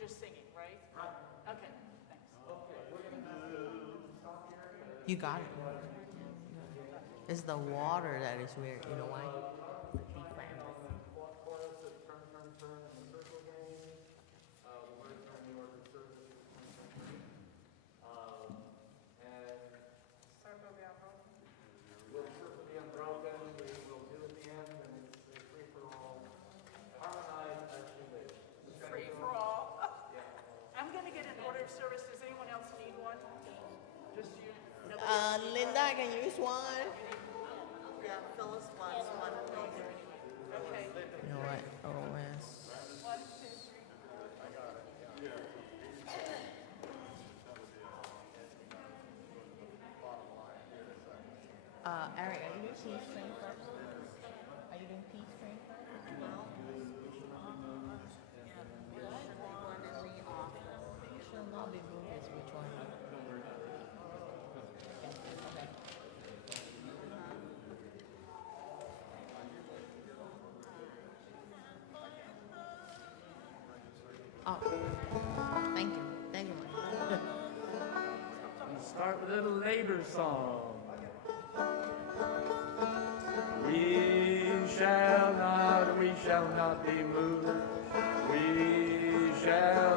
just singing, right? Right. Okay, thanks. Okay, we're going to stop here. You got it. It's the water that is weird. You know why? Chorus of turn, turn in the circle game. We're returning the order of service. And Circle be unbroken. will the circle be unbroken? We will do at the end, and it's free for all. Harmonize as you wish. Free for all. Yeah. I'm gonna get an order of service. Does anyone else need one? Just you? Nobody? Linda, I can use one. Yeah, Phyllis wants one. Okay. You know what? OS. 1, 2, 3. Eric, are you doing peace train first? Are you doing peace train first? Well, there should be one in the office. Shall not be moved is which one? Okay. Oh, thank you. Thank you. Let's start with a little labor song. We shall not be moved. We shall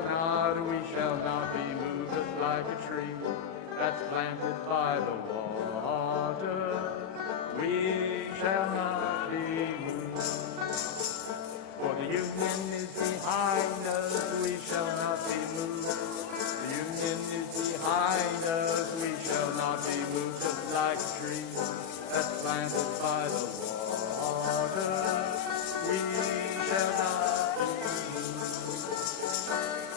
not be moved just like a tree that's planted by the water. We shall not be moved. For the union is behind us, we shall not be moved. The union is behind us, we shall not be moved just like a tree that's planted by the water. We shall not be moved.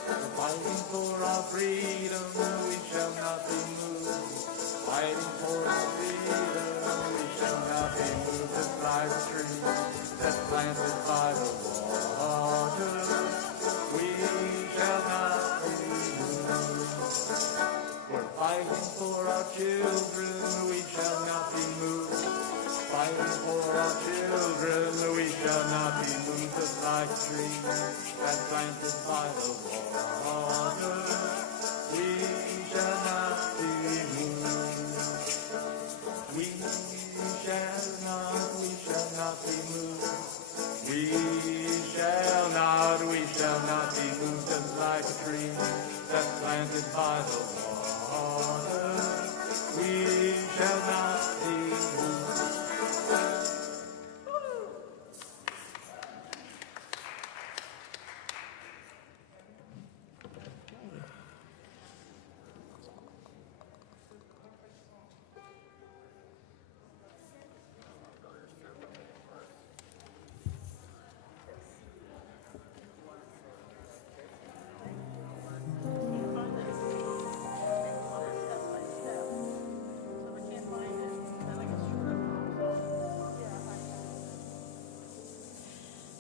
We're fighting for our freedom, we shall not be moved. Fighting for our freedom, we shall not be moved just like a tree that's planted by the water. We shall not be moved. We're fighting for our children, we shall not be moved. Fighting for our children, we shall not be moved just like a tree that's planted by the water. We shall not be moved. We shall not be moved. We shall not be moved just like a tree that's planted by the water. We shall not be moved.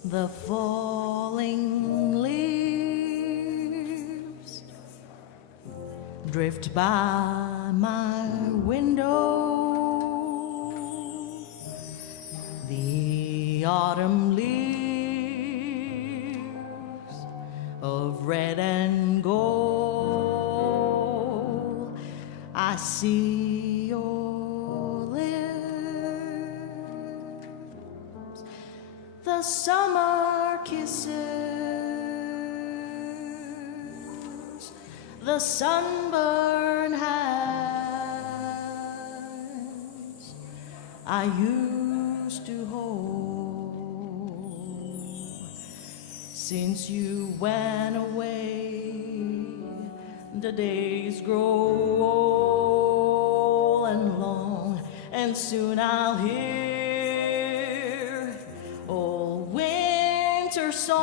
The falling leaves drift by my window. The autumn leaves of red and gold. I see your lips, the summer kisses, the sunburned hands I used to hold. Since you went away, the days grow old and long, and soon I'll hear old winter song.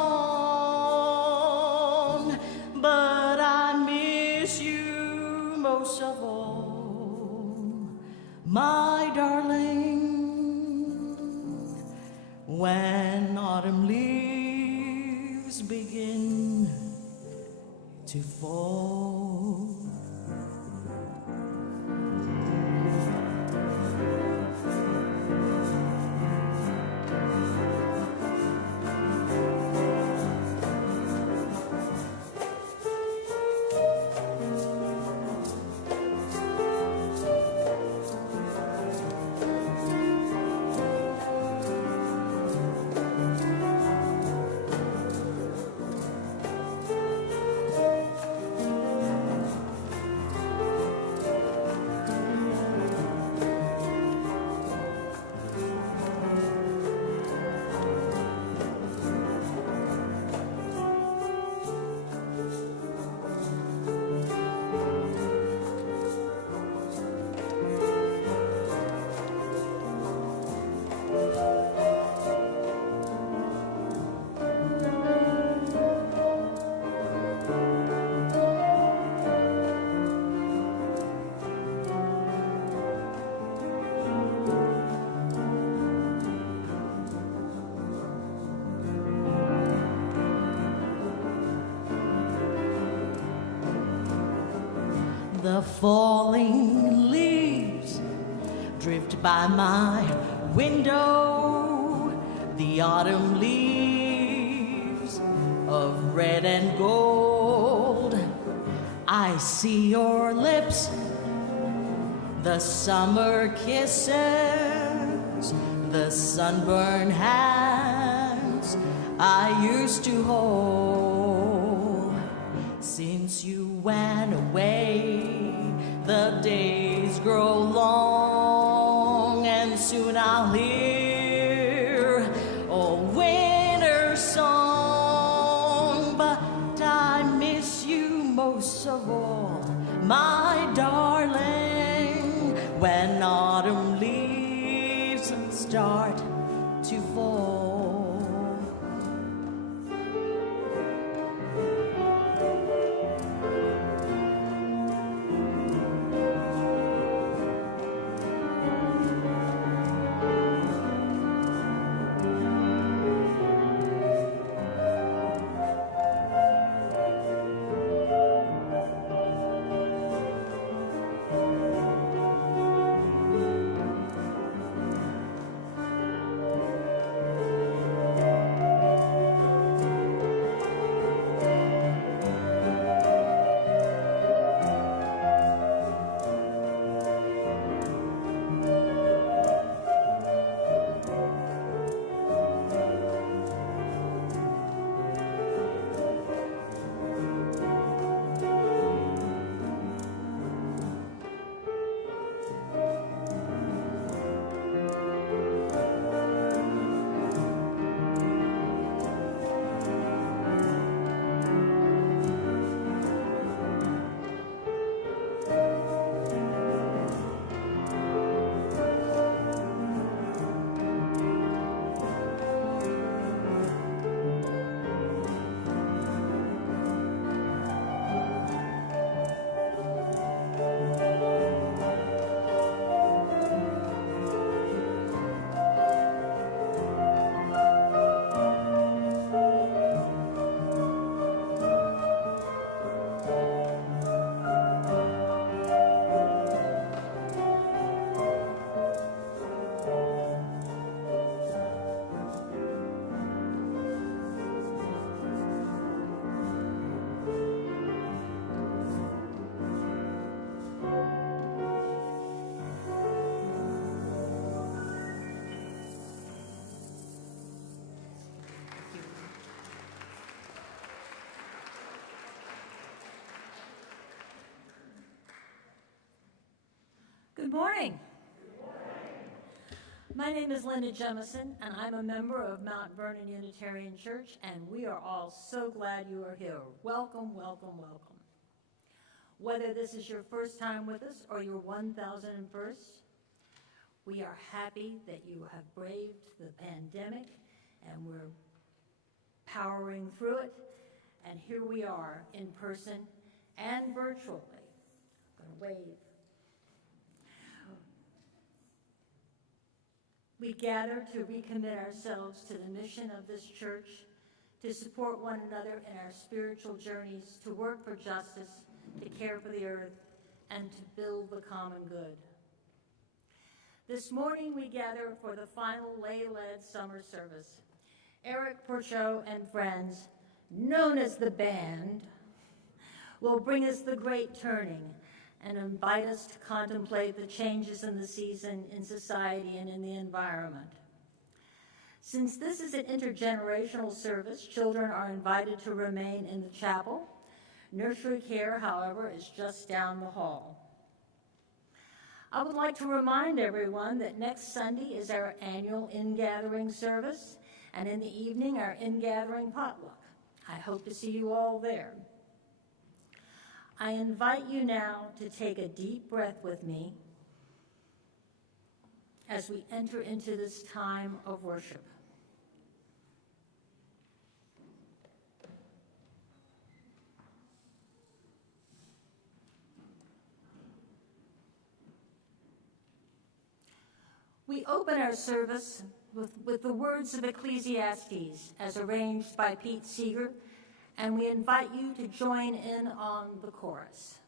But I miss you most of all, my darling, when autumn leaves begin to fall. The falling leaves drift by my window, the autumn leaves of red and gold. I see your lips, the summer kisses, the sunburned hands I used to hold. Since you went away, the days grow long, and soon I'll hear a winter song. But I miss you most of all, my darling, when autumn leaves start to fall. Good morning. My name is Linda Jemison, and I'm a member of Mount Vernon Unitarian Church, and we are all so glad you are here. Welcome, welcome, welcome. Whether this is your first time with us or your 1001st, we are happy that you have braved the pandemic, and we're powering through it, and here we are in person and virtually. I'm going to wave. We gather to recommit ourselves to the mission of this church, to support one another in our spiritual journeys, to work for justice, to care for the earth, and to build the common good. This morning we gather for the final lay-led summer service. Eric Pourchot and friends, known as the band, will bring us the great turning and invite us to contemplate the changes in the season, in society, and in the environment. Since this is an intergenerational service, children are invited to remain in the chapel. Nursery care, however, is just down the hall. I would like to remind everyone that next Sunday is our annual in-gathering service, and in the evening, our in-gathering potluck. I hope to see you all there. I invite you now to take a deep breath with me as we enter into this time of worship. We open our service with the words of Ecclesiastes as arranged by Pete Seeger, and we invite you to join in on the chorus.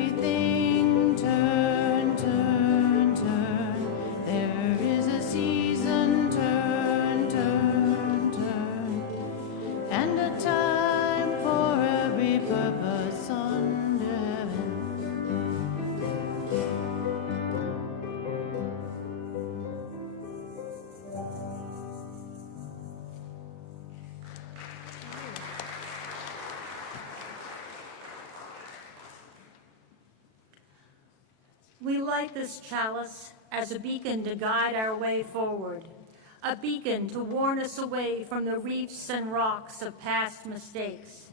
everything turn, turn, turn. There is a season, turn, turn, turn, and a time for every purpose under heaven. We light this chalice as a beacon to guide our way forward, a beacon to warn us away from the reefs and rocks of past mistakes,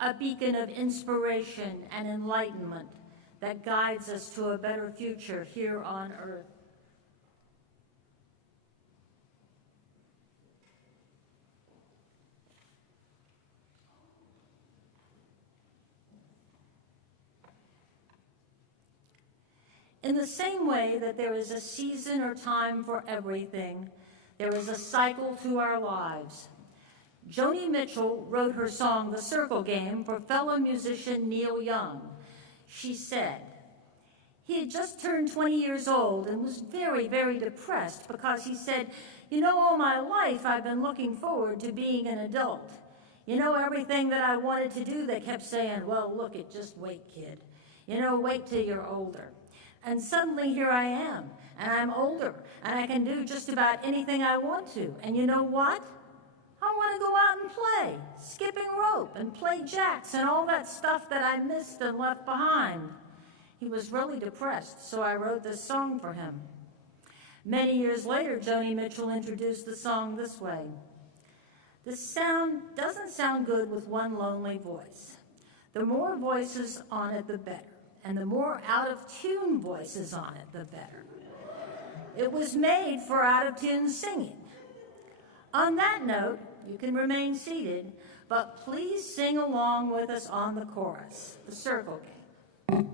a beacon of inspiration and enlightenment that guides us to a better future here on earth. In the same way that there is a season or time for everything, there is a cycle to our lives. Joni Mitchell wrote her song, The Circle Game, for fellow musician Neil Young. She said, he had just turned 20 years old and was very, very depressed because he said, you know, all my life I've been looking forward to being an adult. You know, everything that I wanted to do, they kept saying, well, look it, just wait, kid. You know, wait till you're older. And suddenly here I am, and I'm older, and I can do just about anything I want to. And you know what? I want to go out and play, skipping rope and play jacks and all that stuff that I missed and left behind. He was really depressed, so I wrote this song for him. Many years later, Joni Mitchell introduced the song this way. The sound doesn't sound good with one lonely voice. The more voices on it, the better. And the more out-of-tune voices on it, the better. It was made for out-of-tune singing. On that note, you can remain seated, but please sing along with us on the chorus, The Circle Game.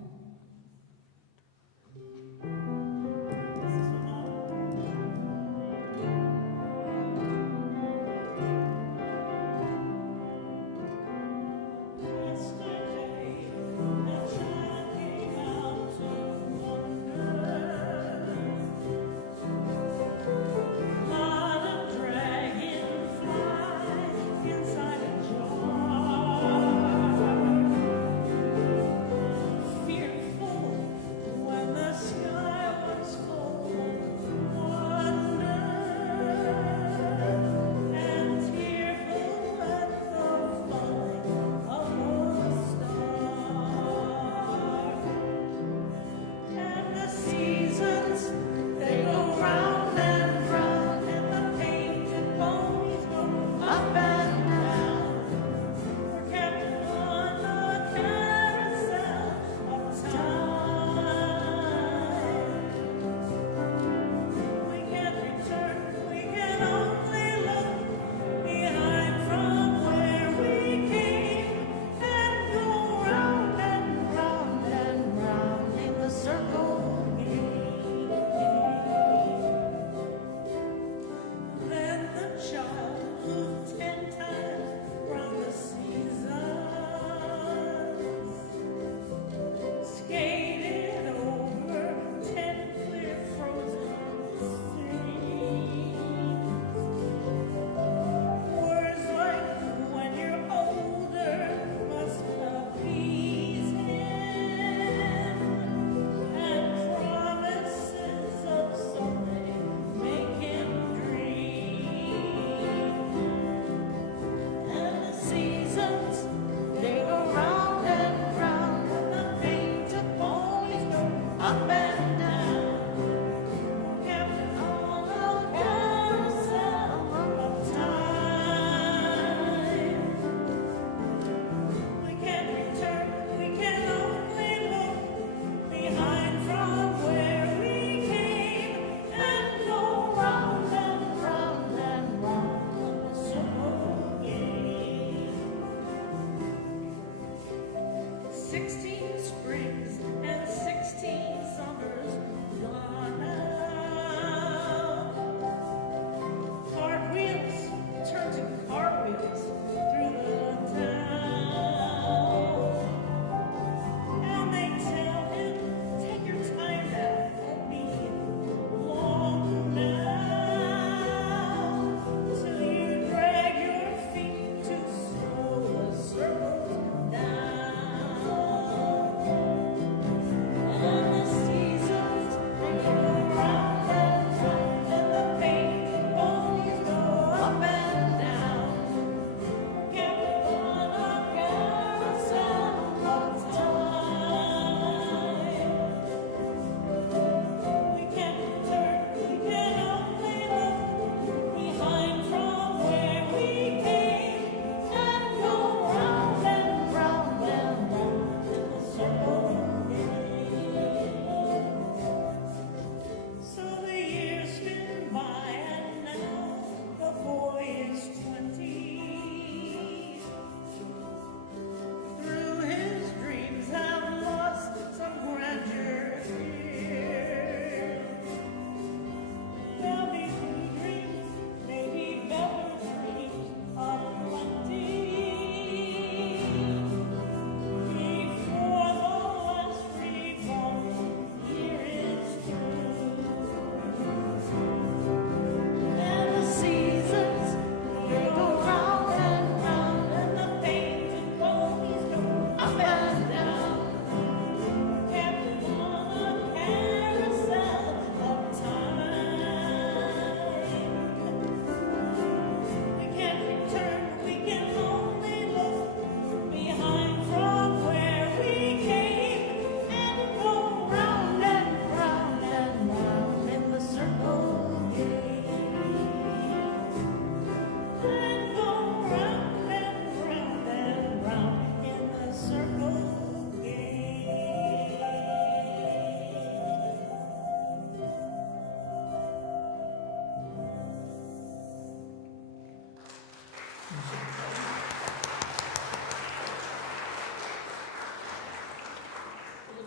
Through the town, and they tell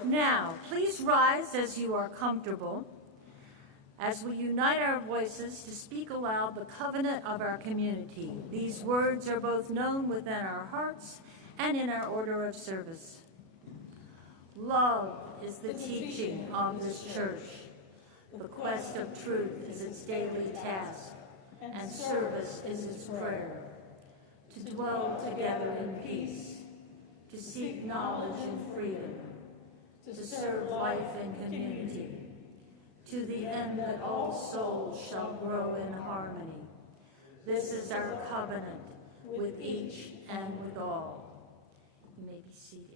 Now, please rise as you are comfortable, as we unite our voices to speak aloud the covenant of our community. These words are both known within our hearts and in our order of service. Love is the teaching of this church. The quest of truth is its daily task, and service is its prayer. To dwell together in peace, to seek knowledge and freedom, to serve life and community, to the end that all souls shall grow in harmony. This is our covenant with each and with all. You may be seated.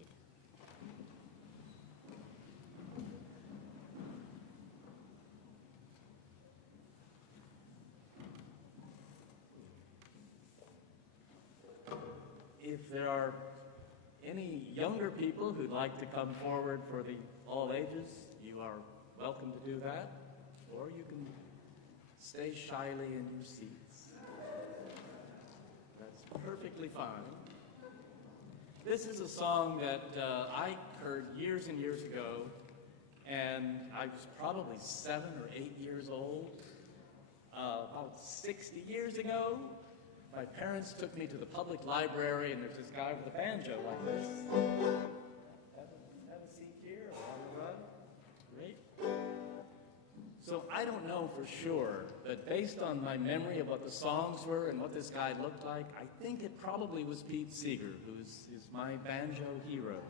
If there are any younger people who'd like to come forward for the all ages, you are welcome to do that, or you can stay shyly in your seats. That's perfectly fine. This is a song that I heard years and years ago, and I was probably 7 or 8 years old. About 60 years ago, my parents took me to the public library, and there's this guy with a banjo like this. Have a seat here, all right? Great. So I don't know for sure, but based on my memory of what the songs were and what this guy looked like, I think it probably was Pete Seeger, who is my banjo hero.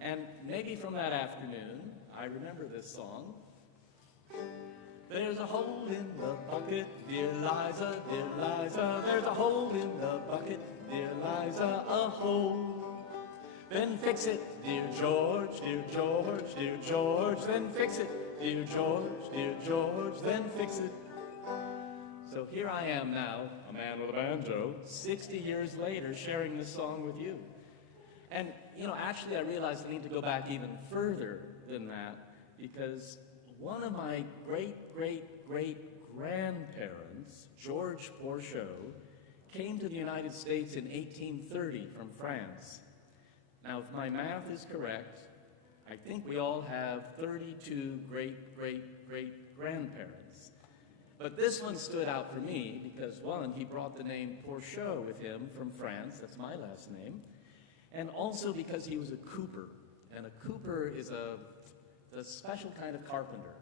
And maybe from that afternoon, I remember this song. There's a hole in the bucket, dear Liza, there's a hole in the bucket, dear Liza, a hole. Then fix it, dear George, dear George, dear George, then fix it, dear George, then fix it. So here I am now, a man with a banjo, 60 years later, sharing this song with you. And, actually I realized I need to go back even further than that, because one of my great-great-great-grandparents, George Pourchot, came to the United States in 1830 from France. Now, if my math is correct, I think we all have 32 great-great-great-grandparents. But this one stood out for me because, one, he brought the name Pourchot with him from France, that's my last name, and also because he was a cooper. And a cooper is a special kind of carpenter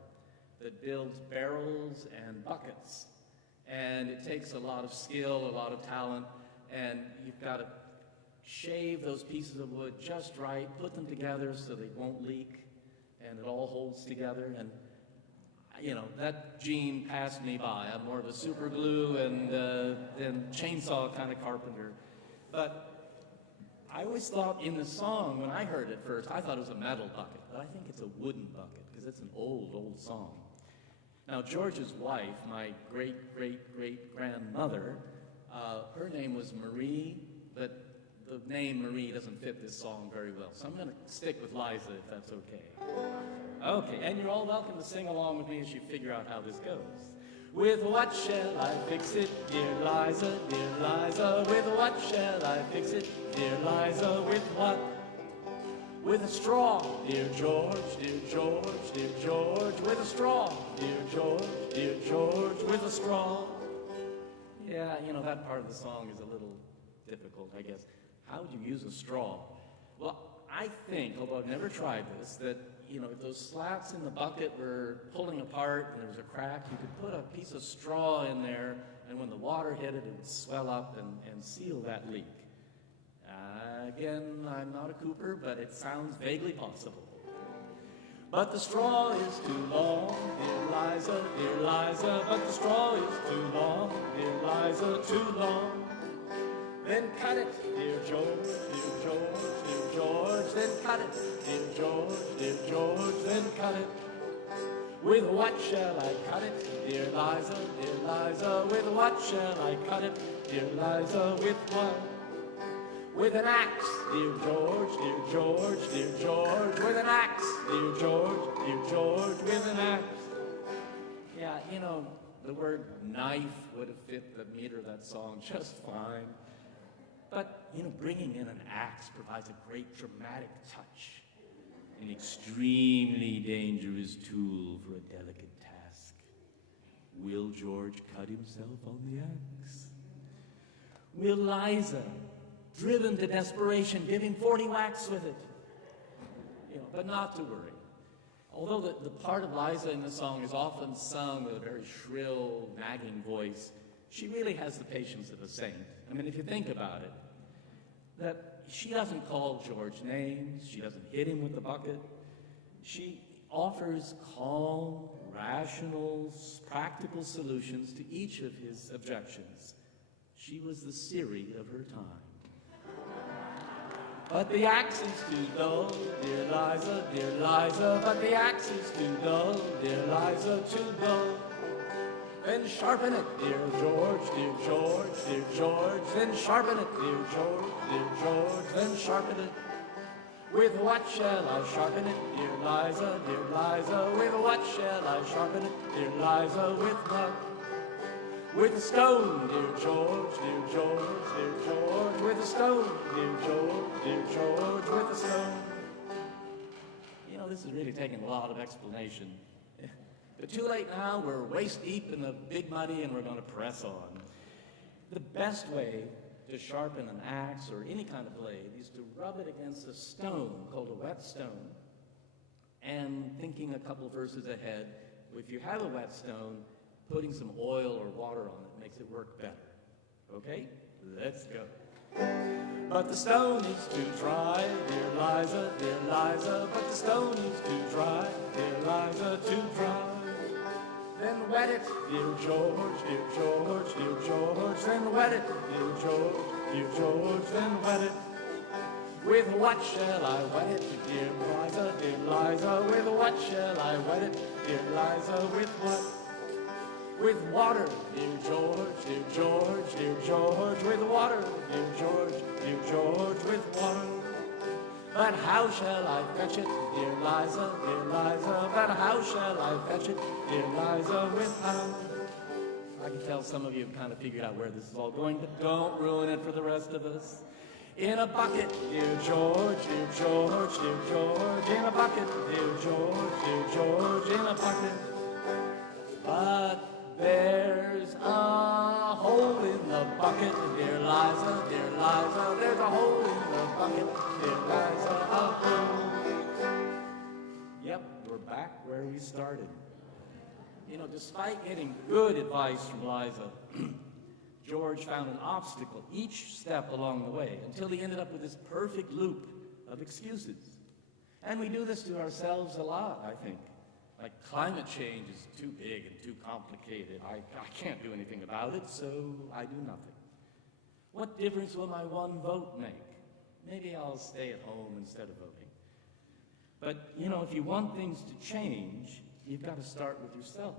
that builds barrels and buckets. And it takes a lot of skill, a lot of talent, and you've got to shave those pieces of wood just right, put them together so they won't leak, and it all holds together. And, that gene passed me by. I'm more of a super glue and chainsaw kind of carpenter. But I always thought in the song, when I heard it first, I thought it was a metal bucket, but I think it's a wooden bucket, because it's an old song. Now, George's wife, my great-great-great-grandmother, her name was Marie, but the name Marie doesn't fit this song very well, so I'm going to stick with Liza, if that's okay. Okay, and you're all welcome to sing along with me as you figure out how this goes. With what shall I fix it, dear Liza, dear Liza? With what shall I fix it, dear Liza? With what? With a straw, dear George, dear George, dear George. With a straw, dear George, with a straw. Yeah, that part of the song is a little difficult, I guess. How would you use a straw? Well, I think, although I've never tried this, that if those slats in the bucket were pulling apart and there was a crack, you could put a piece of straw in there, and when the water hit it, it would swell up and seal that leak. Again, I'm not a cooper, but it sounds vaguely possible. But the straw is too long, dear Liza, but the straw is too long, dear Liza, too long. Then cut it, dear George, dear George, dear George, then cut it, dear George, then cut it. With what shall I cut it, dear Liza, with what shall I cut it, dear Liza, with what? With an axe, dear George, with an axe, dear George, with an axe. Yeah, the word knife would have fit the meter of that song just fine. But, bringing in an axe provides a great dramatic touch. extremely dangerous tool for a delicate task. Will George cut himself on the axe? Will Liza, driven to desperation, give him 40 whacks with it? But not to worry. Although the part of Liza in the song is often sung with a very shrill, nagging voice, she really has the patience of a saint. I mean, if you think about it, that she doesn't call George names, she doesn't hit him with the bucket. She offers calm, rational, practical solutions to each of his objections. She was the Siri of her time. But the axe is too dull, dear Liza, but the axe is too dull, dear Liza, too dull. Then sharpen it, dear George, dear George, dear George. Then sharpen it, dear George, then sharpen it. With what shall I sharpen it, dear Liza, with what shall I sharpen it, dear Liza, with what? With a stone, dear George, with a stone, dear George, with a stone. This is really taking a lot of explanation. But too late now, we're waist deep in the big muddy and we're going to press on. The best way to sharpen an axe or any kind of blade is to rub it against a stone called a whetstone. And thinking a couple verses ahead, if you have a whetstone, putting some oil or water on it makes it work better. Okay? Let's go. But the stone is too dry, dear Liza, but the stone is too dry, dear Liza, too dry. Then wet it, dear George, then wet it, dear George, then wet it. With what shall I wet it, dear Liza, with what shall I wet it, dear Liza, with what? With water, dear George, with water, dear George, with water. But how shall I fetch it, dear Liza, but how shall I fetch it, dear Liza, with how? I can tell some of you have kind of figured out where this is all going, but don't ruin it for the rest of us. In a bucket, dear George, in a bucket, dear George, in a bucket. But there's a hole in the bucket, dear Liza, there's a hole in the bucket, dear Liza, a hole. Yep, we're back where we started. Despite getting good advice from Liza, George found an obstacle each step along the way until he ended up with this perfect loop of excuses. And we do this to ourselves a lot, I think. Like, climate change is too big and too complicated. I can't do anything about it, so I do nothing. What difference will my one vote make? Maybe I'll stay at home instead of voting. But, if you want things to change, you've got to start with yourself.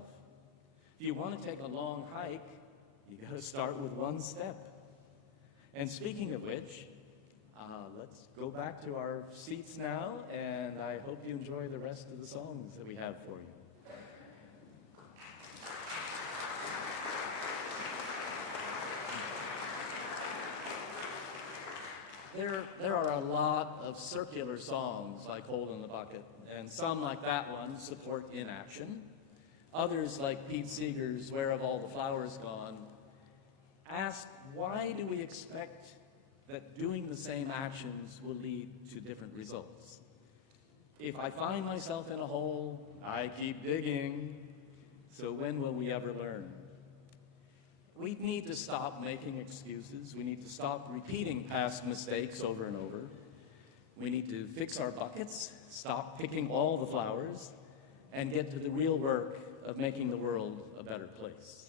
If you want to take a long hike, you've got to start with one step. And speaking of which, let's go back to our seats now, and I hope you enjoy the rest of the songs that we have for you. There are a lot of circular songs like Hole in the Bucket, and some like that one support inaction. Others, like Pete Seeger's Where Have All the Flowers Gone, ask, why do we expect that doing the same actions will lead to different results? If I find myself in a hole, I keep digging. So when will we ever learn? We need to stop making excuses. We need to stop repeating past mistakes over and over. We need to fix our buckets, stop picking all the flowers, and get to the real work of making the world a better place.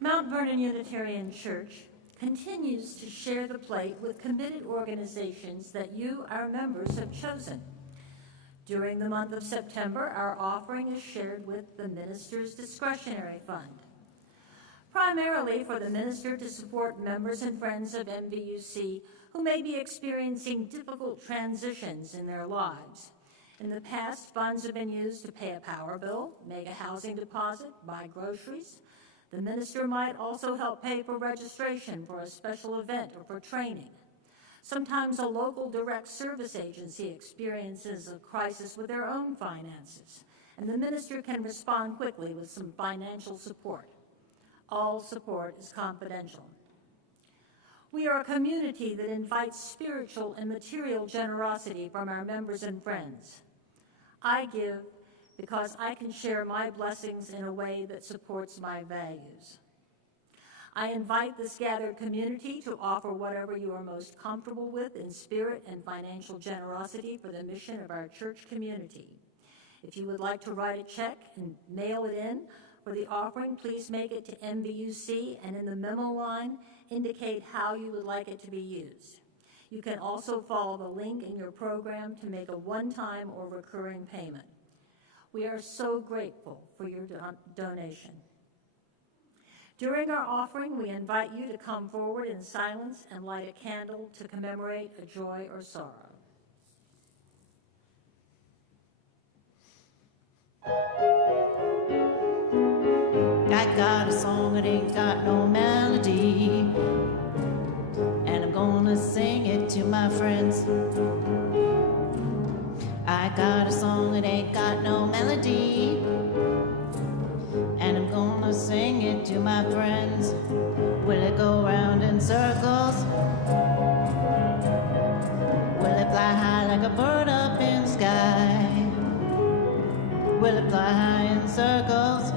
Mount Vernon Unitarian Church continues to share the plate with committed organizations that you, our members, have chosen. During the month of September, our offering is shared with the Minister's Discretionary Fund, primarily for the minister to support members and friends of MVUC who may be experiencing difficult transitions in their lives. In the past, funds have been used to pay a power bill, make a housing deposit, buy groceries. The minister might also help pay for registration for a special event or for training. Sometimes a local direct service agency experiences a crisis with their own finances, and the minister can respond quickly with some financial support. All support is confidential. We are a community that invites spiritual and material generosity from our members and friends. I give because I can share my blessings in a way that supports my values. I invite this gathered community to offer whatever you are most comfortable with in spirit and financial generosity for the mission of our church community. If you would like to write a check and mail it in for the offering, please make it to MVUC, and in the memo line, indicate how you would like it to be used. You can also follow the link in your program to make a one-time or recurring payment. We are so grateful for your donation. During our offering, we invite you to come forward in silence and light a candle to commemorate a joy or sorrow. I got a song that ain't got no melody, and I'm gonna sing it to my friends. I got a song that ain't got no melody, and I'm gonna sing it to my friends. Will it go round in circles? Will it fly high like a bird up in the sky? Will it fly high in circles?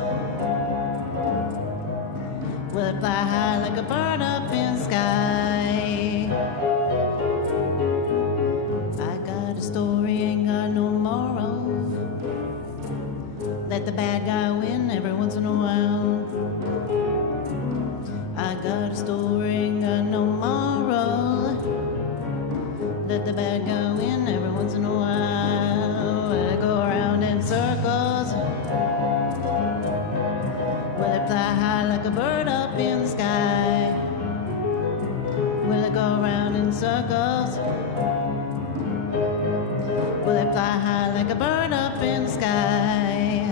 Will it fly high like a bird up in the sky? I got a story, ain't got no moral. Let the bad guy win every once in a while. I got a story, ain't got no moral. Let the bad guy win every once in a while. Will it go around in circles? Will it fly high like a bird up in the sky? Will it go around in circles? Will it fly high like a bird up in the sky?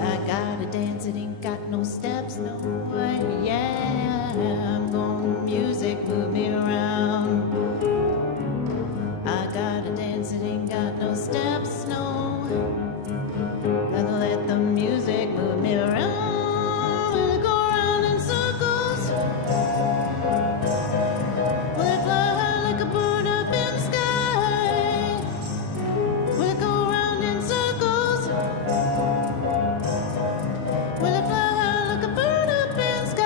I got a dance, it ain't got no steps, no way, yeah. I'm gonna music move me around. I got a dance, it ain't got no steps, no. Gonna let the music move me around. Will it go around in circles? Will it fly high like a bird up in the sky? Will it go around in circles? Will it fly high like a bird up in the sky?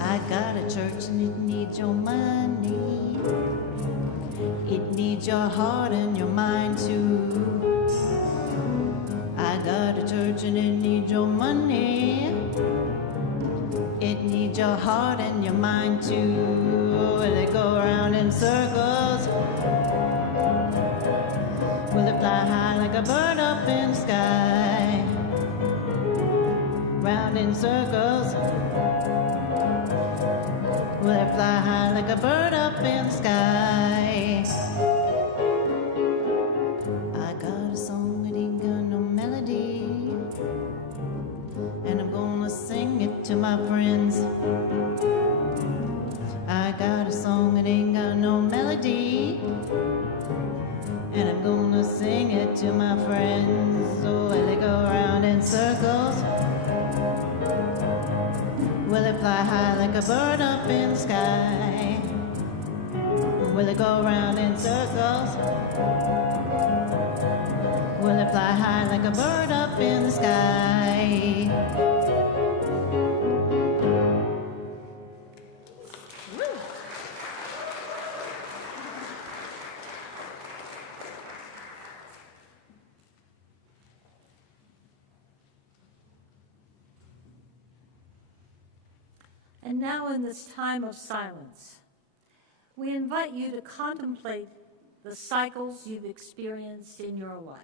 I got a church and it needs your money. It needs your heart and your mind too. I got a church and it needs your money. It needs your heart and your mind too. Will it go around in circles? Will it fly high like a bird up in the sky? Round in circles. Will it fly high like a bird up in the sky? I got a song that ain't got no melody, and I'm gonna sing it to my friends. I got a song that ain't got no melody, and I'm gonna sing it to my friends. So will it go around in circles? Will it fly high like a bird up in the sky? Will it go round in circles? Will it fly high like a bird up in the sky? And now in this time of silence, we invite you to contemplate the cycles you've experienced in your life.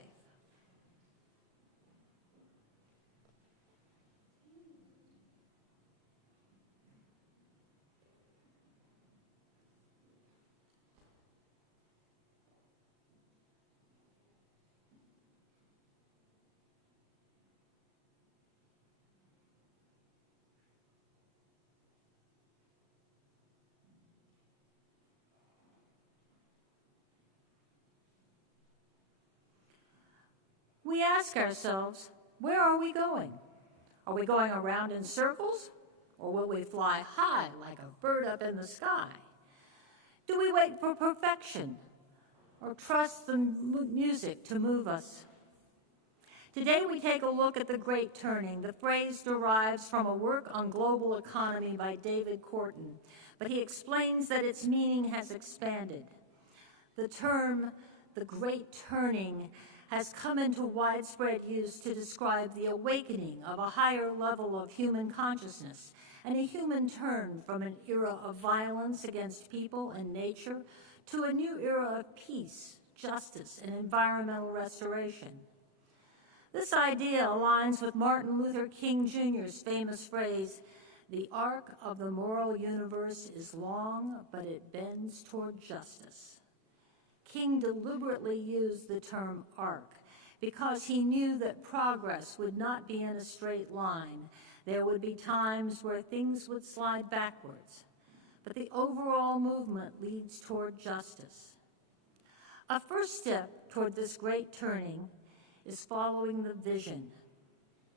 We ask ourselves, where are we going? Are we going around in circles, or will we fly high like a bird up in the sky? Do we wait for perfection, or trust the music to move us? Today we take a look at the Great Turning. The phrase derives from a work on global economy by David Korten, but he explains that its meaning has expanded. The term, the Great Turning, has come into widespread use to describe the awakening of a higher level of human consciousness and a human turn from an era of violence against people and nature to a new era of peace, justice, and environmental restoration. This idea aligns with Martin Luther King Jr.'s famous phrase, "The arc of the moral universe is long, but it bends toward justice." King deliberately used the term arc because he knew that progress would not be in a straight line. There would be times where things would slide backwards, but the overall movement leads toward justice. A first step toward this great turning is following the vision.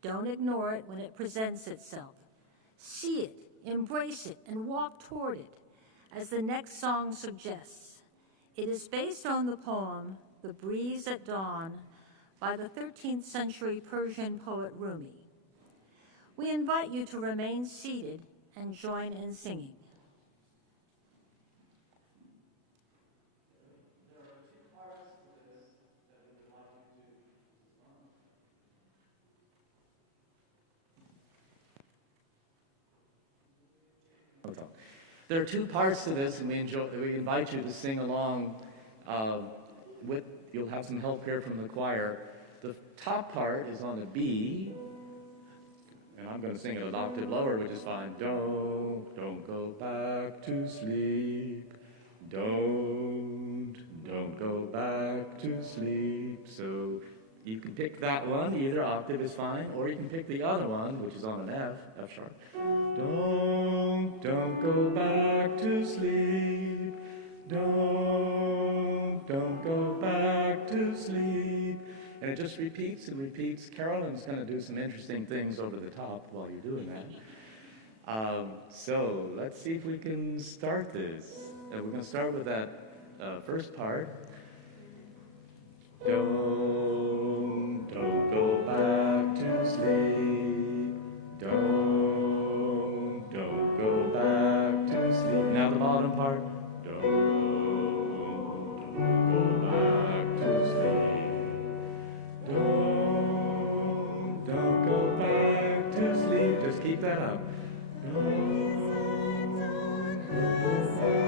Don't ignore it when it presents itself. See it, embrace it, and walk toward it, as the next song suggests. It is based on the poem, The Breeze at Dawn, by the 13th century Persian poet Rumi. We invite you to remain seated and join in singing. There are two parts to this, and we invite you to sing along you'll have some help here from the choir. The top part is on a B, and I'm going to sing it an octave lower, which is fine. Don't go back to sleep. Don't go back to sleep. So you can pick that one, either octave is fine, or you can pick the other one, which is on an F sharp. Don't go back to sleep. Don't go back to sleep. And it just repeats and repeats. Carolyn's going to do some interesting things over the top while you're doing that. So let's see if we can start this. We're going to start with that first part. Don't go back to sleep. Don't go back to sleep. Now the bottom part. Don't go back to sleep. Don't go back to sleep. Just keep that up. Don't go back.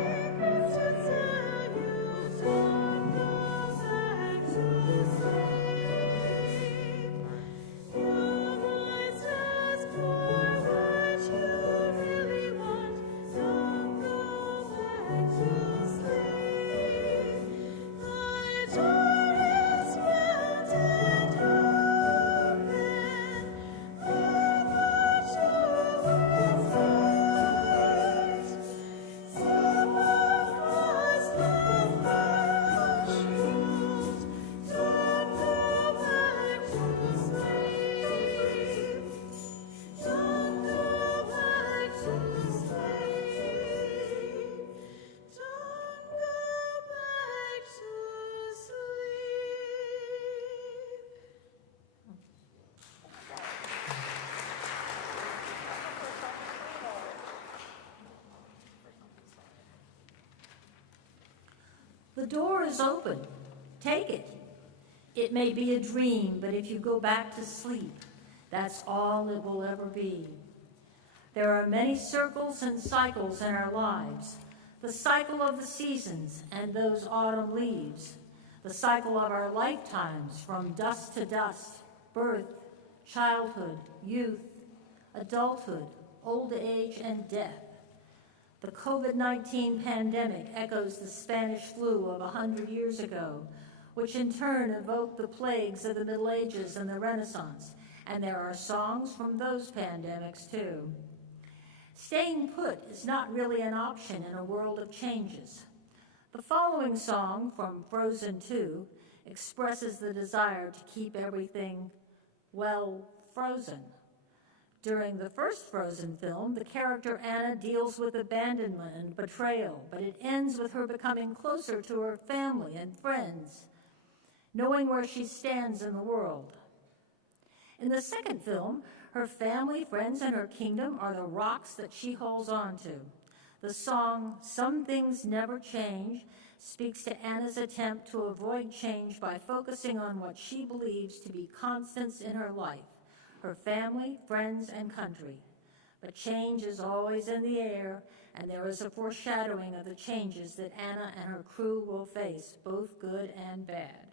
The door is open. Take it. It may be a dream, but if you go back to sleep, that's all it will ever be. There are many circles and cycles in our lives. The cycle of the seasons and those autumn leaves. The cycle of our lifetimes from dust to dust, birth, childhood, youth, adulthood, old age, and death. The COVID-19 pandemic echoes the Spanish flu of 100 years ago, which in turn evoked the plagues of the Middle Ages and the Renaissance, and there are songs from those pandemics too. Staying put is not really an option in a world of changes. The following song from Frozen 2 expresses the desire to keep everything, well, frozen. During the first Frozen film, the character Anna deals with abandonment and betrayal, but it ends with her becoming closer to her family and friends, knowing where she stands in the world. In the second film, her family, friends, and her kingdom are the rocks that she holds on to. The song, Some Things Never Change, speaks to Anna's attempt to avoid change by focusing on what she believes to be constants in her life, her family, friends, and country. But change is always in the air, and there is a foreshadowing of the changes that Anna and her crew will face, both good and bad.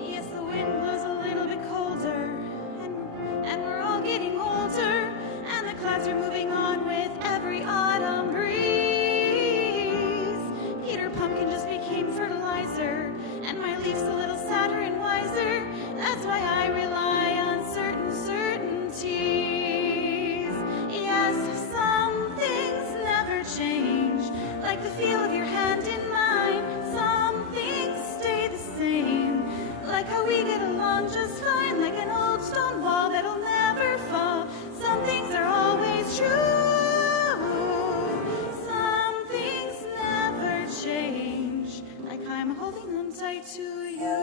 Yes, the wind blows a little bit colder, and we're all getting older, and the clouds are moving on with every autumn breeze. Peter Pumpkin just became fertilizer, and my leaf's a little sadder and wiser. That's why I rely on certain certainties. Yes, some things never change, like the feel of your hand in mine. Some things stay the same, like how we get along just fine, like an old stone wall that'll never fall. Some things are always true. Some things never change, like I'm holding on tight to you.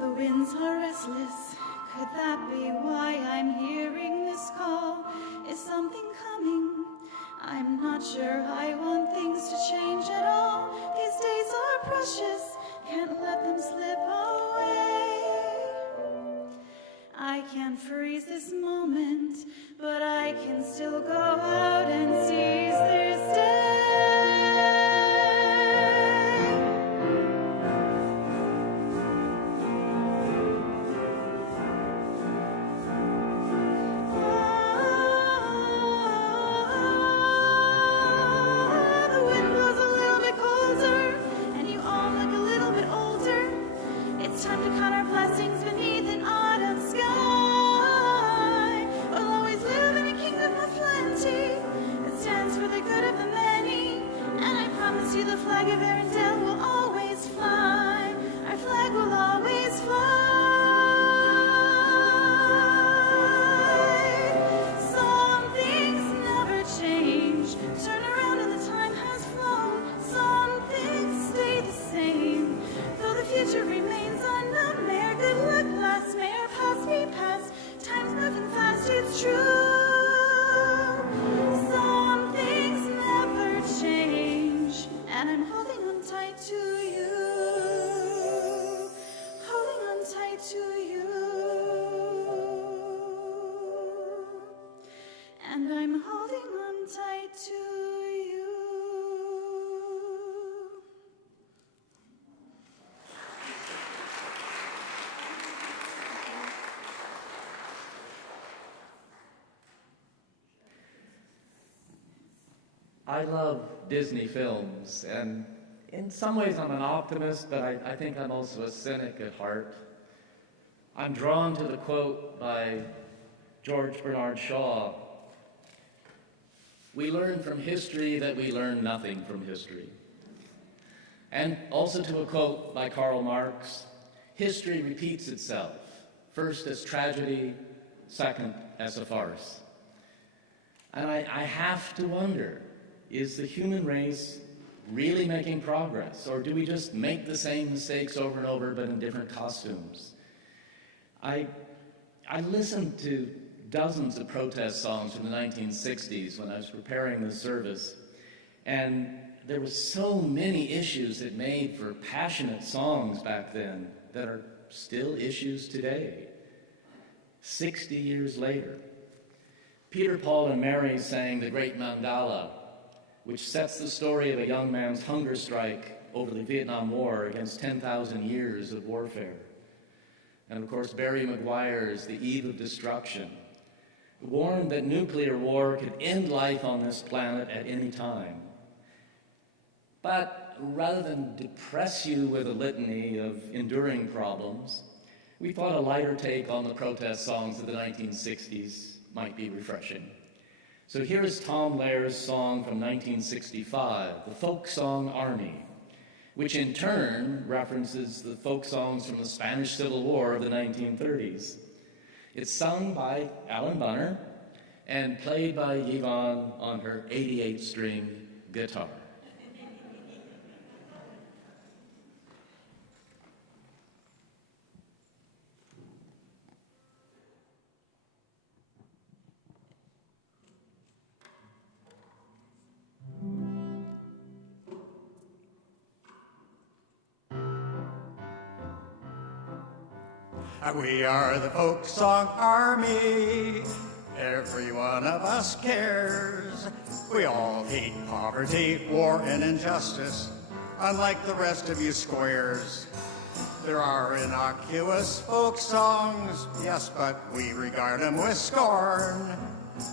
The winds are restless. Could that be why I'm hearing this call? Is something coming? I'm not sure I want things to change at all. These days are precious, can't let them slip away. I can't freeze this moment, but I can still go out and seize this day. The wind blows a little bit colder, and you all look a little bit older. It's time to count our blessings beneath an autumn sky. We'll always live in a kingdom of plenty that stands for the good of the many. And I promise you the flag of Arendelle will always fly. Our flag will always fly. Some things never change. Turn around and the time has flown. Some things stay the same, though the future remains unknown. May our good luck last, may our past be past. Time's moving fast, it's true. Some things never change, and I'm holding on tight to you. Holding on tight to you. And I'm holding on tight to you. I love Disney films, and in some ways I'm an optimist, but I think I'm also a cynic at heart. I'm drawn to the quote by George Bernard Shaw: "We learn from history that we learn nothing from history." And also to a quote by Karl Marx: "History repeats itself, first as tragedy, second as a farce." And I have to wonder, is the human race really making progress? Or do we just make the same mistakes over and over, but in different costumes? I listened to dozens of protest songs from the 1960s when I was preparing this service, and there were so many issues it made for passionate songs back then that are still issues today, 60 years later. Peter, Paul, and Mary sang The Great Mandala, which sets the story of a young man's hunger strike over the Vietnam War against 10,000 years of warfare. And of course, Barry McGuire's The Eve of Destruction warned that nuclear war could end life on this planet at any time. But rather than depress you with a litany of enduring problems, we thought a lighter take on the protest songs of the 1960s might be refreshing. So here is Tom Lair's song from 1965, the folk song Army, which in turn references the folk songs from the Spanish Civil War of the 1930s. It's sung by Alan Bunner and played by Yvonne on her 88-string guitar. We are the folk song army. Every one of us cares. We all hate poverty, war, and injustice, unlike the rest of you squares. There are innocuous folk songs, yes, but we regard them with scorn.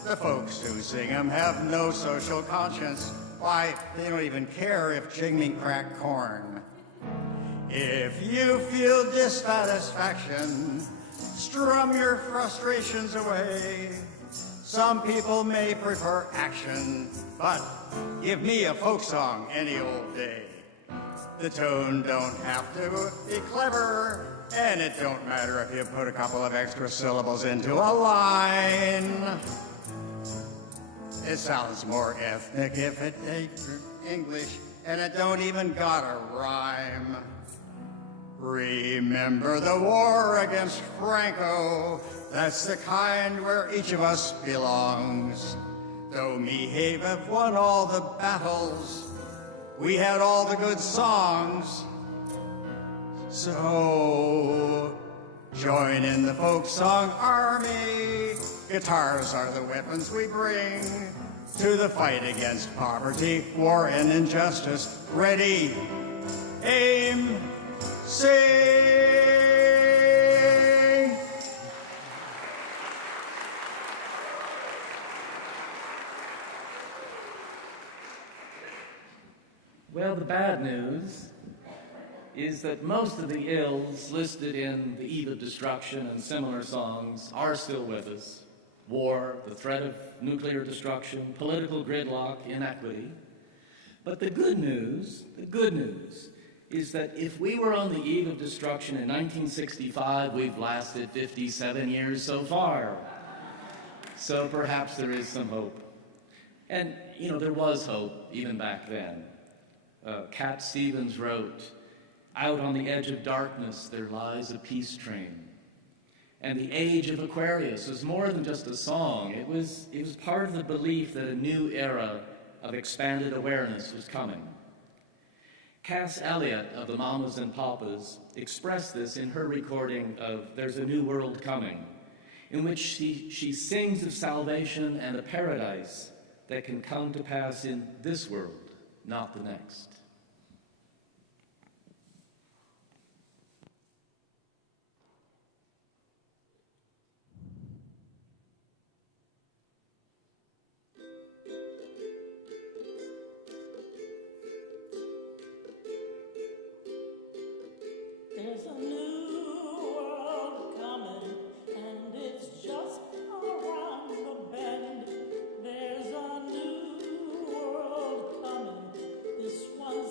The folks who sing them have no social conscience. Why, they don't even care if Jingling crack corn. If you feel dissatisfaction, strum your frustrations away. Some people may prefer action, but give me a folk song any old day. The tone don't have to be clever, and it don't matter if you put a couple of extra syllables into a line. It sounds more ethnic if it ain't English, and it don't even got a rhyme. Remember the war against Franco, that's the kind where each of us belongs. Though me have won all the battles, we had all the good songs. So join in the folk song army. Guitars are the weapons we bring to the fight against poverty, war, and injustice. Ready, aim, sing. Well, the bad news is that most of the ills listed in The Eve of Destruction and similar songs are still with us. War, the threat of nuclear destruction, political gridlock, inequity. But the good news is that if we were on the eve of destruction in 1965, we've lasted 57 years so far. So perhaps there is some hope. And, you know, there was hope even back then. Cat Stevens wrote, "Out on the edge of darkness there lies a peace train." And the age of Aquarius was more than just a song. It was part of the belief that a new era of expanded awareness was coming. Cass Elliot of the Mamas and Papas expressed this in her recording of There's a New World Coming, in which she sings of salvation and a paradise that can come to pass in this world, not the next. There's a new world coming, and it's just around the bend. There's a new world coming, this one's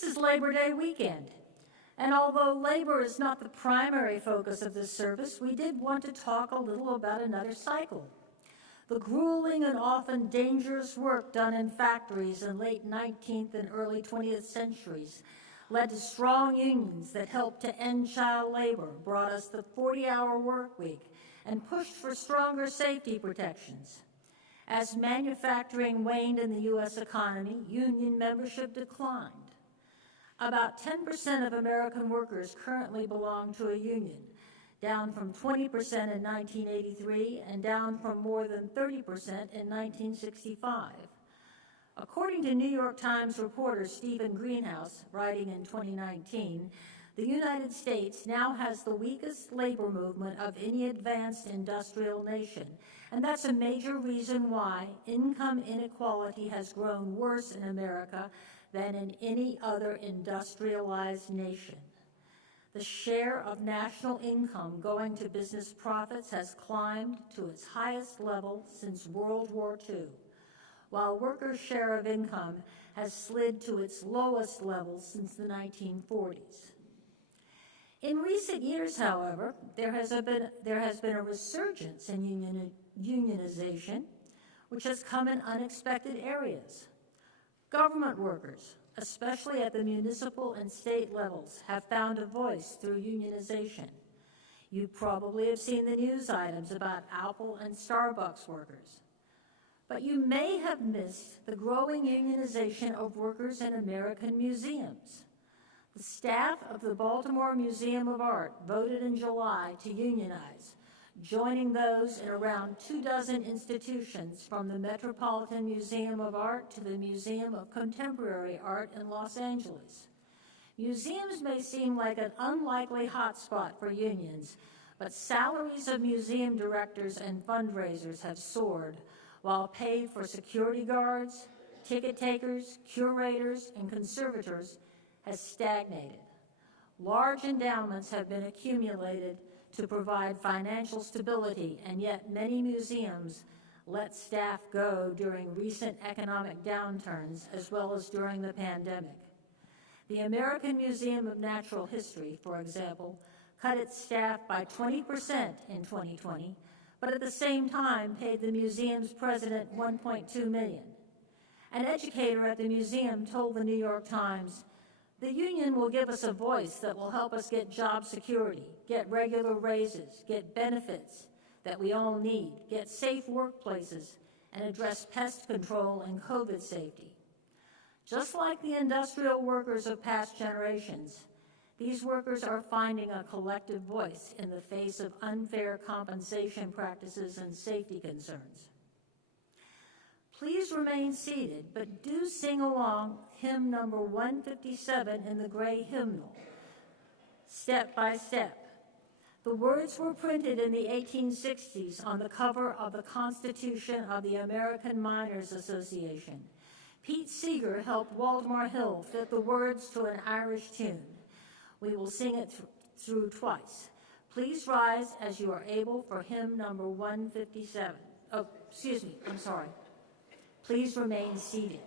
This is Labor Day weekend, and although labor is not the primary focus of this service, we did want to talk a little about another cycle. The grueling and often dangerous work done in factories in late 19th and early 20th centuries led to strong unions that helped to end child labor, brought us the 40-hour work week, and pushed for stronger safety protections. As manufacturing waned in the U.S. economy, union membership declined. About 10% of American workers currently belong to a union, down from 20% in 1983 and down from more than 30% in 1965. According to New York Times reporter Stephen Greenhouse, writing in 2019, the United States now has the weakest labor movement of any advanced industrial nation, and that's a major reason why income inequality has grown worse in America than in any other industrialized nation. The share of national income going to business profits has climbed to its highest level since World War II, while workers' share of income has slid to its lowest level since the 1940s. In recent years, however, there has been a resurgence in unionization, which has come in unexpected areas. Government workers, especially at the municipal and state levels, have found a voice through unionization. You probably have seen the news items about Apple and Starbucks workers. But you may have missed the growing unionization of workers in American museums. The staff of the Baltimore Museum of Art voted in July to unionize, joining those in around 24 institutions from the Metropolitan Museum of Art to the Museum of Contemporary Art in Los Angeles. Museums may seem like an unlikely hotspot for unions, but salaries of museum directors and fundraisers have soared, while pay for security guards, ticket takers, curators, and conservators has stagnated. Large endowments have been accumulated to provide financial stability, and yet many museums let staff go during recent economic downturns as well as during the pandemic. The American Museum of Natural History, for example, cut its staff by 20% in 2020, but at the same time paid the museum's president $1.2 million. An educator at the museum told the New York Times, "The union will give us a voice that will help us get job security, get regular raises, get benefits that we all need, get safe workplaces, and address pest control and COVID safety." Just like the industrial workers of past generations, these workers are finding a collective voice in the face of unfair compensation practices and safety concerns. Please remain seated, but do sing along hymn number 157 in the gray hymnal, Step by Step. The words were printed in the 1860s on the cover of the Constitution of the American Miners Association. Pete Seeger helped Waldemar Hill fit the words to an Irish tune. We will sing it through twice. Please rise as you are able for hymn number 157. Oh, excuse me, I'm sorry. Please remain seated.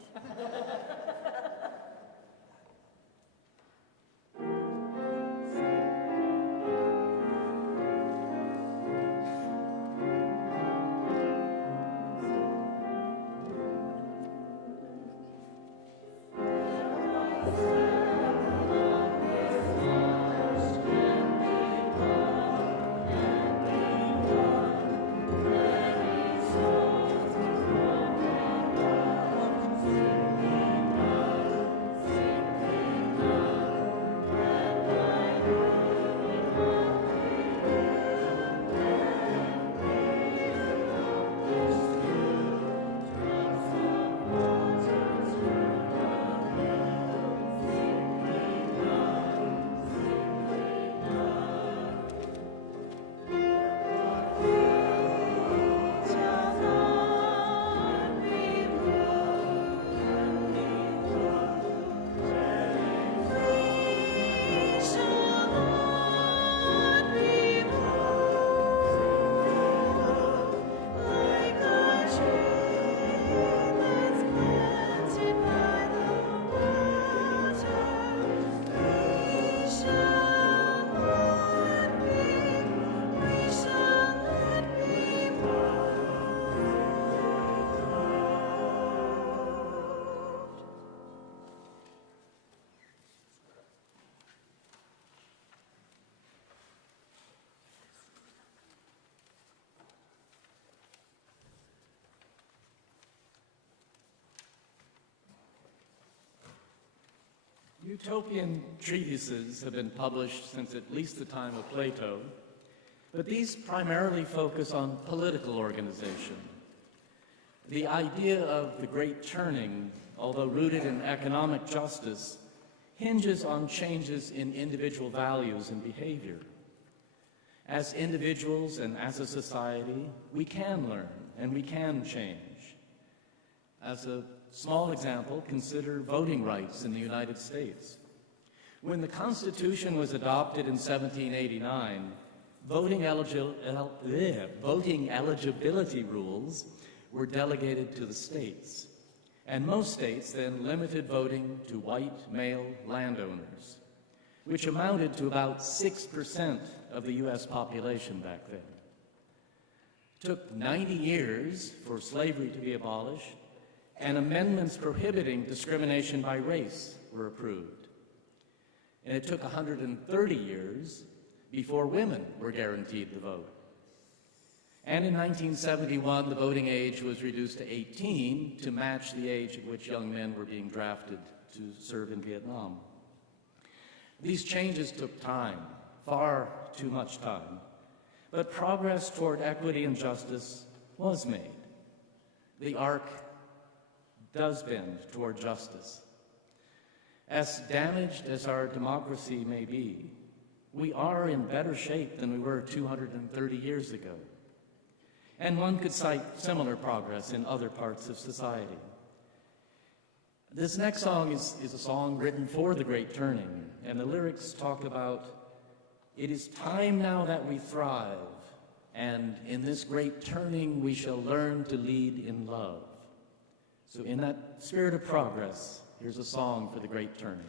Utopian treatises have been published since at least the time of Plato, but these primarily focus on political organization. The idea of the Great Turning, although rooted in economic justice, hinges on changes in individual values and behavior. As individuals and as a society, we can learn and we can change. As a small example, consider voting rights in the United States. When the Constitution was adopted in 1789, voting eligibility rules were delegated to the states, and most states then limited voting to white male landowners, which amounted to about 6% of the U.S. population back then. It took 90 years for slavery to be abolished, and amendments prohibiting discrimination by race were approved. And it took 130 years before women were guaranteed the vote. And in 1971, the voting age was reduced to 18 to match the age at which young men were being drafted to serve in Vietnam. These changes took time, far too much time, but progress toward equity and justice was made. The arc does bend toward justice. As damaged as our democracy may be, we are in better shape than we were 230 years ago. And one could cite similar progress in other parts of society. This next song is a song written for the Great Turning, and the lyrics talk about, "It is time now that we thrive, and in this great turning we shall learn to lead in love." So in that spirit of progress, here's a song for the Great Turning.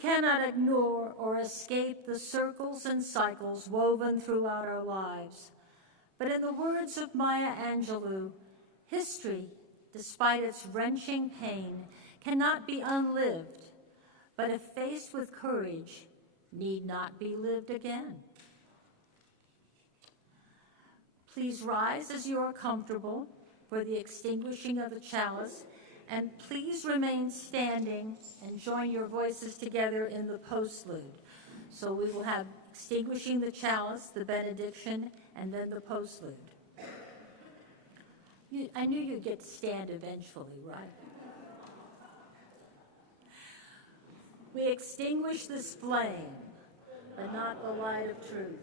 cannot ignore or escape the circles and cycles woven throughout our lives. But in the words of Maya Angelou, history, despite its wrenching pain, cannot be unlived, but if faced with courage, need not be lived again. Please rise as you are comfortable for the extinguishing of the chalice, and please remain standing and join your voices together in the postlude. So we will have extinguishing the chalice, the benediction, and then the postlude. I knew you'd get to stand eventually, right? We extinguish this flame, but not the light of truth.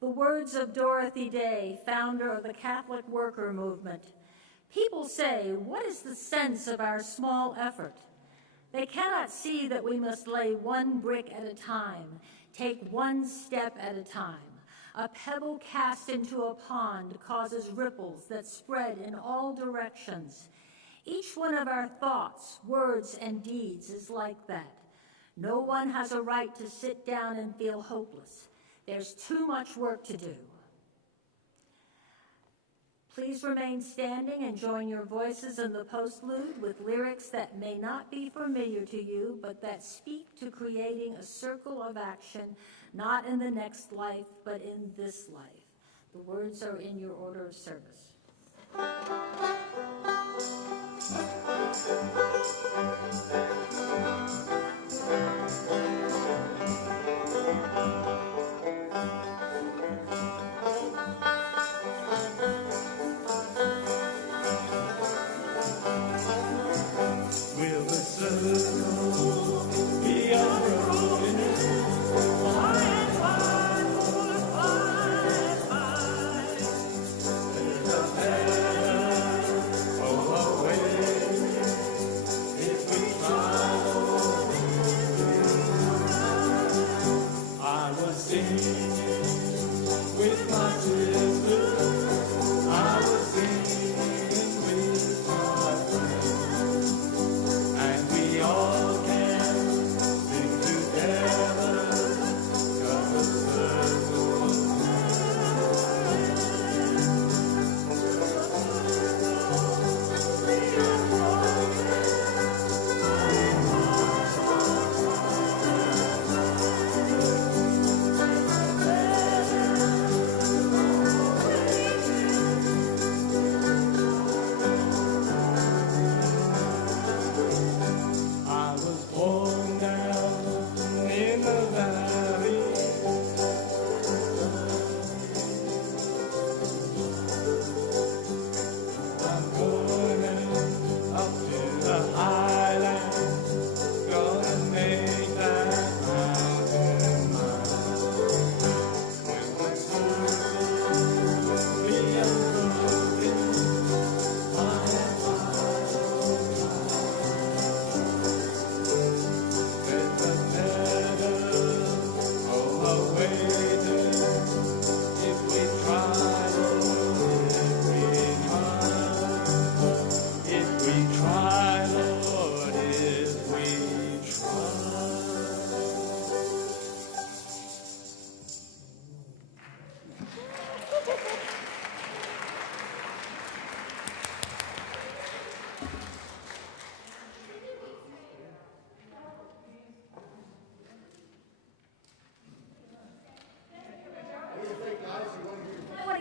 The words of Dorothy Day, founder of the Catholic Worker Movement. People say, what is the sense of our small effort? They cannot see that we must lay one brick at a time, take one step at a time. A pebble cast into a pond causes ripples that spread in all directions. Each one of our thoughts, words, and deeds is like that. No one has a right to sit down and feel hopeless. There's too much work to do. Please remain standing and join your voices in the postlude with lyrics that may not be familiar to you, but that speak to creating a circle of action, not in the next life, but in this life. The words are in your order of service.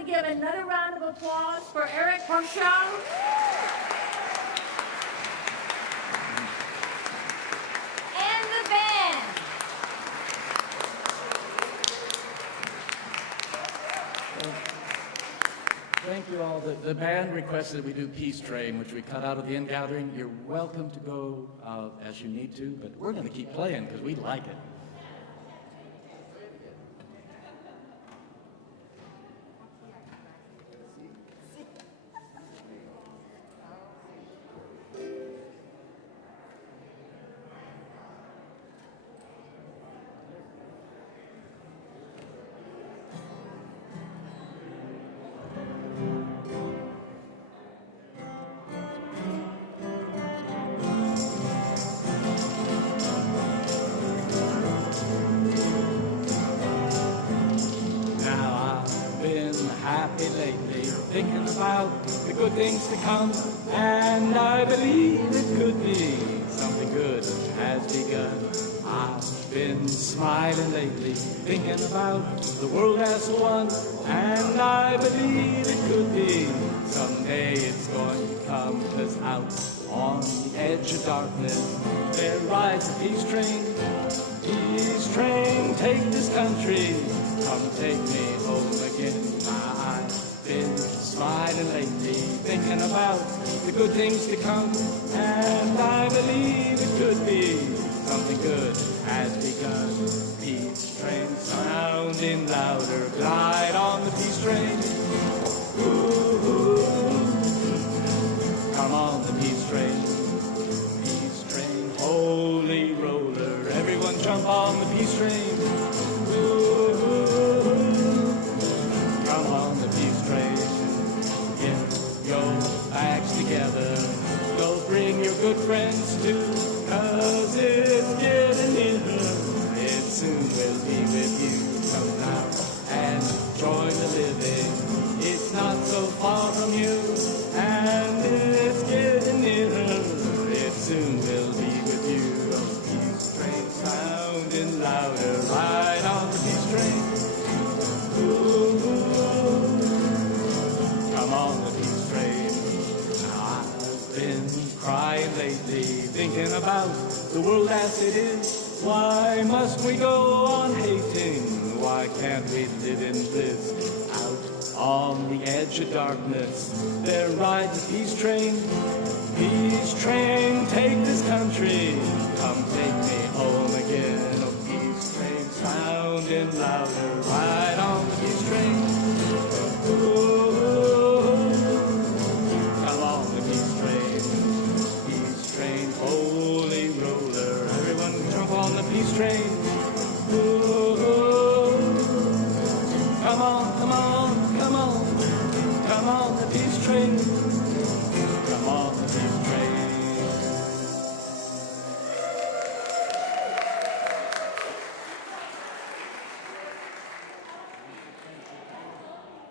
Give another round of applause for Eric Pourchot. And the band. Thank you all. The band requested we do Peace Train, which we cut out of the in-gathering. You're welcome to go as you need to, but we're going to keep playing because we like it. thinking about the good things to come, and I believe it could be something good has begun. I've been smiling lately, thinking about the world as one, and I believe it could be someday it's going to come, 'cause out on the edge of darkness there rides a peace train. Peace train, take this country, come take me home again. I've been smiling lately, thinking about the good things to come, and I believe it could be something good has begun. Peace train sounding louder, glide on the peace train. Ooh, ooh. Come on the peace train. Peace train, holy roller, everyone jump on the peace train. Ooh, ooh. Come on the peace train. Get your bags together, go bring your good friends too, 'cause it's getting nearer, it soon will be with you. Come now and join the living, it's not so far from you, and it's getting nearer, it soon will be with you. Oh, peace train sounding louder, ride on the peace train. Ooh, ooh. Come on the peace train. I've been crying lately, thinking about the world as it is. Why must we go on hating? Why can't we live in bliss? Out on the edge of darkness there rides a peace train. Peace train, take this country, come take me home again. Oh, peace train sounding louder, ride on the peace train. Ooh, come on the peace train. Peace train, holy roller, everyone jump on the peace train. Ooh, come on, come on, come on, come on the peace train.